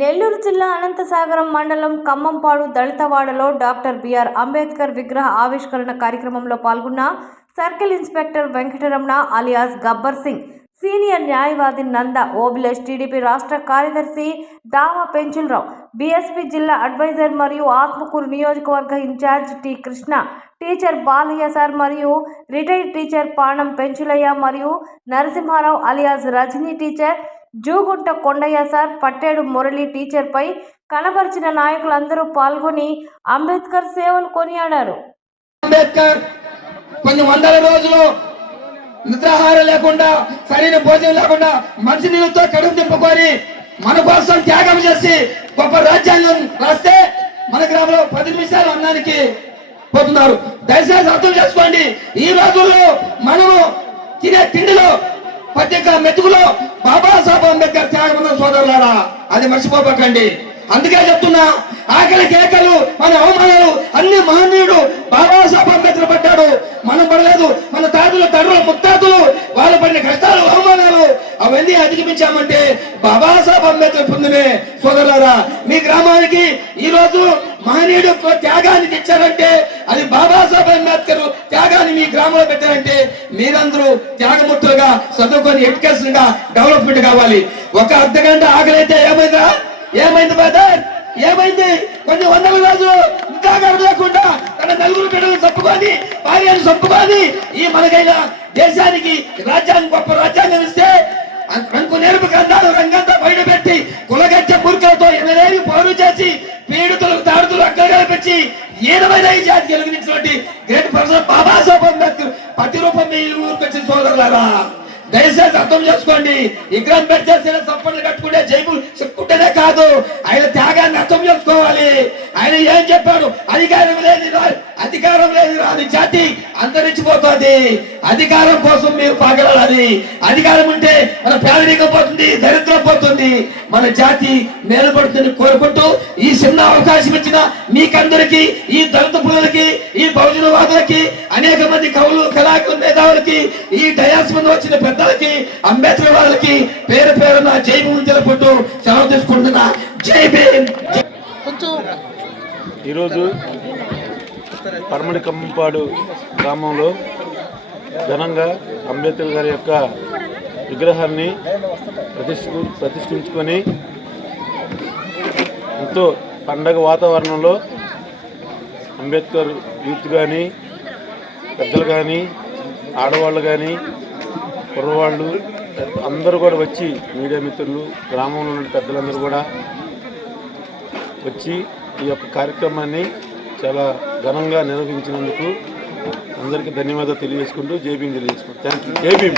నెల్లూరు జిల్లా అనంతసాగరం మండలం Khammampadu దళితవాడలో doctor BR Ambedkar విగ్రహ ఆవిష్కరణ కార్యక్రమంలో పాల్గొన్న circle inspector Venkataramana alias Gabbar Singh, senior న్యాయవాది నంద ఓబిలేష్, టీడీపీ రాష్ట్ర కార్యదర్శి దామా పెంచులరావు, బీఎస్పీ జిల్లా అడ్వైజర్ మరియు ఆత్మకూరు నియోజకవర్గ incharge T Krishna, teacher Balayya sir మరియు రిటైర్డ్ టీచర్ పాణం పెంచులయ్య మరియు Narasimharao alias Rajani teacher, Jugunta Kondayya sir, Pattedu Murali టీచర్పై కనబరిచిన నాయకులందరూ పాల్గొని అంబేద్కర్ సేవలు కొనియాడారు. అంబేద్కర్ కొన్ని వందల రోజులు నిద్రాహారం లేకుండా, సరైన భోజనం లేకుండా, మంచినీళ్ళతో కడుపు తిప్పుకొని మన కోసం త్యాగం చేసి గొప్ప రాజ్యాంగం రాస్తే మన గ్రామంలో 10 నిమిషాలు అన్నానికి పోతున్నారు. దయచేసి అర్థం చేసుకోండి. ఈ రోజుల్లో మనము తినే తిండిలో పత్రిక మెతుకులో బాబాసాహెబ్ అంబేద్కర్ త్యాగం సోదరులారా, అది మర్చిపోకండి. అందుకే చెప్తున్నా, ఆకలి కేకలు, మన అవమానాలు అన్ని మహనీయుడు బాబాసాహెబ్ అంబేద్కర్ పడ్డాడు, మనం పడలేదు. మన తాతలు తండ్రులు ముత్తాతలు వాళ్ళు పడిన కష్టాలు అవమానాలు అవన్నీ అధిగమించామంటే బాబాసాహెబ్ అంబేద్కర్ పుణ్యమే. సోదరులారా, మీ గ్రామానికి ఈ రోజు మహనీయుడు త్యాగాన్ని తెచ్చారంటే అది బాబాసాహెబ్ అంబేద్కర్ త్యాగాన్ని మీ గ్రామంలో పెట్టారంటే మీరందరూ త్యాగమూర్తులుగా చదువుకొని ఎడ్యుకేషన్ గా డెవలప్మెంట్ కావాలి. ఒక అర్ధగంట ఆకలైతే ఏమైంది బ్రదర్, ఏమైంది? కొన్ని వందల రోజులు నిద్రాగారం లేకుండా తన నలుగురు బిడ్డలు చంపుకొని, భార్యను చంపుకొని ఈ మనకైనా దేశానికి రాజ్యాంగం గొప్ప రాజ్యాంగం ఇస్తే రంగు నేర్పు గ్రంథాలు రంగంతా బయట పెట్టి కులగచ్చ మూర్ఖలతో ఎనలేని పౌరు చేసి పీడితులకు తాడుతులు అక్కగా పెంచి ఏదమైన ఈ జాతికి వెలుగునిచ్చినటువంటి గ్రేట్ పర్సన్ బాబాసాహెబ్ అంబేద్కర్ ప్రతిరూపం మీ ఊరికి వచ్చిన సోదరులారా, దయచేసి అర్థం చేసుకోండి. విగ్రహం పెడితే సంపన్నులు కట్టుకుంటే జైబులు చెప్పుకుంటేనే కాదు, ఆయన త్యాగాన్ని అర్థం చేసుకోవాలి. ఆయన ఏం చెప్పాడు? అధికారం లేదు రాని జాతి అంతరించిపోతుంది. అధికారం కోసం మీరు పాగలాలి. అధికారం ఉంటే మన పేదరికం పోతుంది, దరిద్రం పోతుంది, మన జాతి మేలుపడుతుంది కోరుకుంటూ ఈ చిన్న అవకాశం ఇచ్చిన మీకందరికి, ఈ దళిత పుల్లలకి, ఈ బహుజనవాదులకి, అనేక మంది కవులు కళాకారులు మేధావులకి, ఈ డయాస్ ముందు వచ్చిన పెద్దలకి, అంబేద్కర్ వాళ్ళకి పేరు పేరున జై భీమ్ తెలుపుతూ సెలవు తీసుకుంటున్నా. జై భీమ్. ఈరోజు పరమడి ఖమ్మంపాడు గ్రామంలో ఘనంగా అంబేద్కర్ గారి యొక్క విగ్రహాన్ని ప్రతిష్ఠించుకొని ఎంతో పండగ వాతావరణంలో అంబేద్కర్ యూత్ కానీ, పెద్దలు కానీ, ఆడవాళ్ళు కానీ, కుర్రవాళ్ళు అందరూ కూడా వచ్చి, మీడియా మిత్రులు, గ్రామంలో ఉన్న పెద్దలందరూ కూడా వచ్చి ఈ యొక్క కార్యక్రమాన్ని చాలా ఘనంగా నిర్వహించినందుకు అందరికీ ధన్యవాదాలు తెలియజేసుకుంటూ జై భీమ్ తెలియజేసుకుంటాం. Thank you. జై భీమ్.